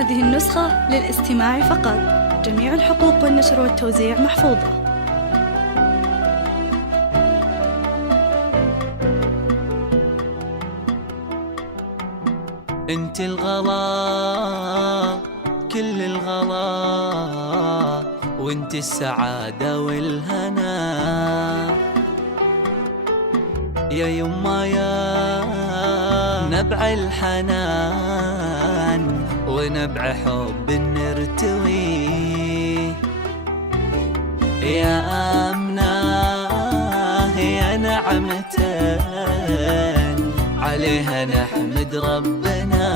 هذه النسخة للاستماع فقط. جميع الحقوق والنشر والتوزيع محفوظة. انت الغلا كل الغلا، وانت السعادة والهنا يا يما يا نبع الحنان ونبع حب نرتوي، يا آمنة يا نعمة عليها نحمد ربنا.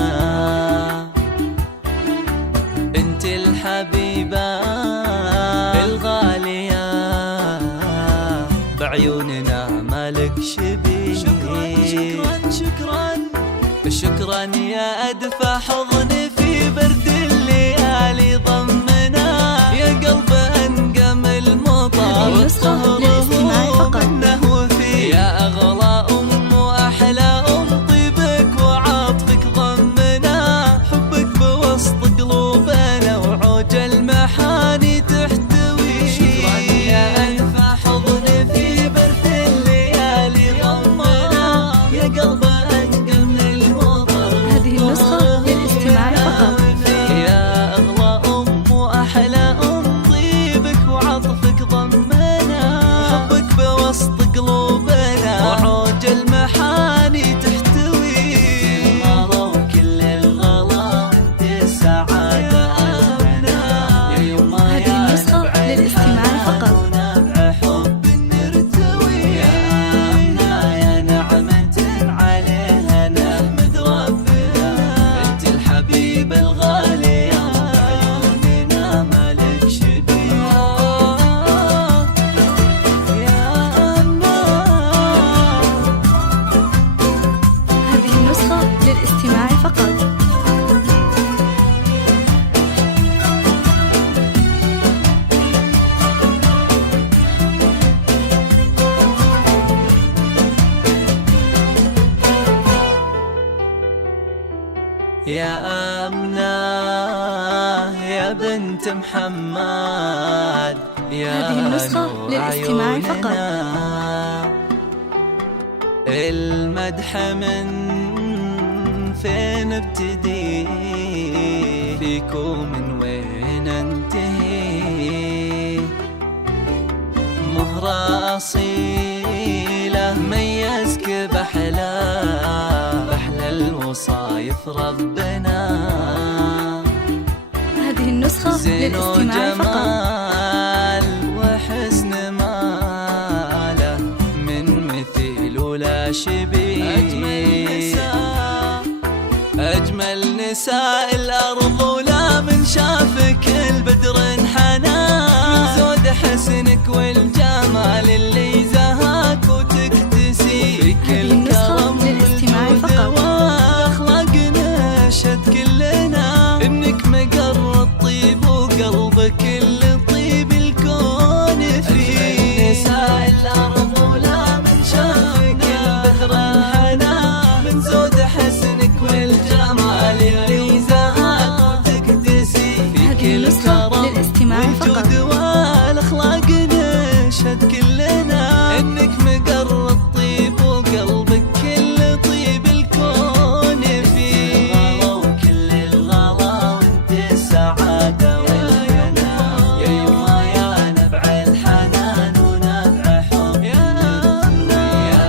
انت الحبيبة الغالية بعيوننا مالك شبيه. شكرا شكرا شكرا شكرا يا أدفى حضن في برد الليالي ضمنا، يا قلب أنقم المطر والطهر منه وفيه، يا أغلى أم وأحلى أم طيبك وعاطفك ضمنا، حبك بوسط قلوبنا وعوج المحاني تحتوي. شكرا يا أدفى حضن في برد الليالي ضمنا، يا قلب أنقم المطر. هذه النسخة للاستماع فقط. يا أغلى أم وأحلى أم طيبك وعطفك ضمنا، حبك بوسط قلوبنا وعوج المحاني تحتوي. الغلا وكل الغلا وانت السعادة أهلنا، يا يما يا النسخة للاستماع فقط. ونبع حب نرتوي، يا آمنة يا نعمة عليها نحمد ربنا. انت الحبيبة الغالية بعيوننا مالك شبيه، يا آمنة. هذه النسخة للاستماع فقط. يا آمنة يا بنت محمد، يا هذه النسخة نور للاستماع فقط. عيوننا. المدح من فين ابتدي فيكو من وين انتهي، مهرة أصيلة ميزك بحلى الوصايف ربنا. هذه النسخة زين للاستماع فقط. وجمال وحسن ماله من مثيل ولا شبيه، أجمل نساء الأرض ولا من شافك البدر انحنى، من زود حسنك والجمال اللي زهاك وتكتسي، فيك الكرم والجود وأخلاقنا شد كلنا، إنك مقر الطيب وقلبك اللي طيب الكون فيه. أجمل نساء الأرض ولا من شافك البدر انحنى، من زود حسنك والجمال اللي زهاك وتكتسي، فيك الكرم والجود والأخلاق نشهد كلنا، إنك مقر الطيب وقلبك اللي طيب الكون فيه. الغلا وكل الغلا وانت السعادة والهنا، يا يما يا نبع الحنان ونبع حب نرتوي، يا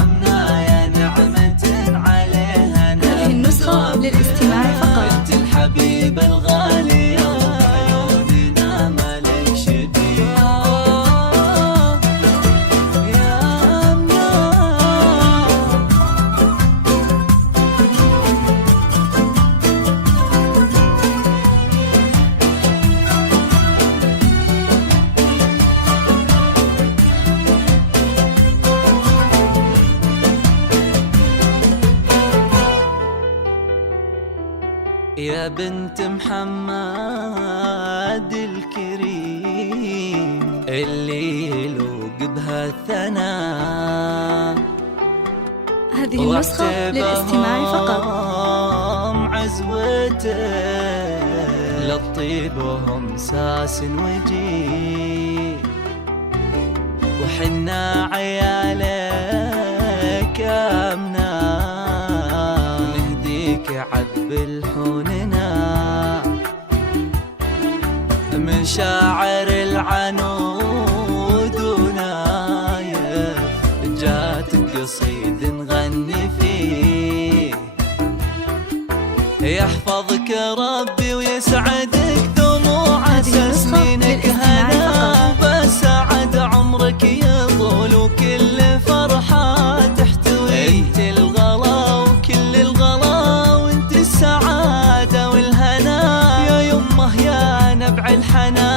آمنة يا نعمة عليها هذه النسخة للاستماع فقط. انت الحبيبة الغالية بعيوننا مالك شبيه، يا آمنة. يا بنت محمد الكريم اللي يلوق بها الثناء، هذه النسخة للاستماع فقط. عزوته للطيب وهم ساس وجيه، وحنا عيالك امنا نهديك عذب الحوننا، مشاعر العنود ونايف جات قصيد نغني فيه، يحفظك ربي ويسعدك دموع اساس منك هنا، بسعد عمرك يطول وكل فرحة تحتوي، انت الغلا وكل الغلا وانت السعادة والهنا، يا يمه يا نبع الحنان